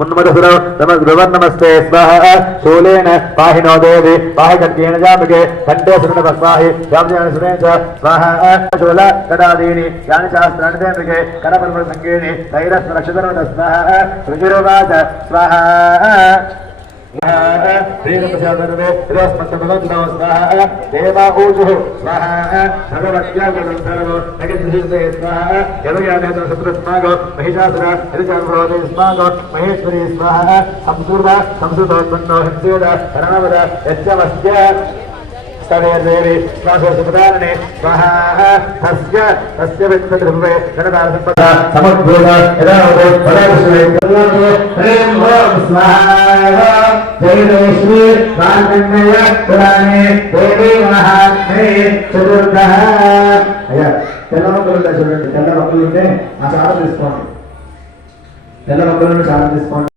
नमस्ते स्वाहा शूलेन पाहिनो देवी पाहिकर्केण जामके कंठे सुरनस्वाहि जामजान सुरेण स्वाहा शूल कदादीनि यानि शास्त्राणि देवके करपर्व संगेनि तैरस्व रक्षधर्म स्वाहा ऋजुर्वाच स्वाहा देवा ऊजुः स्वाहा सर्वज्ञानं सर्वो नगतिसिद्धे स्वाहा यदयानेन शत्रुस्मागो महिषासुरा यदजागरोदे स्मागो महेश्वरी स्वाहा संस्कृतोत्पन्नो हिंसेद रणवद यच्चमस्य देवी स्वासुप्रदाने स्वाहा तस्य वित्तद्रव्ये गणदासंपदा समुद्भूत यदा वरदस्वे ह्रीं ओम स्वाहा जयदेवी स्वानन्नय पुराणे देवी महात्मे चतुर्दः అయ్యా తెల్ల మొక్కలు చూడండి తెల్ల మొక్కలు ఉంటే ఆ సార తీసుకోండి తెల్ల మొక్కలను సార తీసుకోండి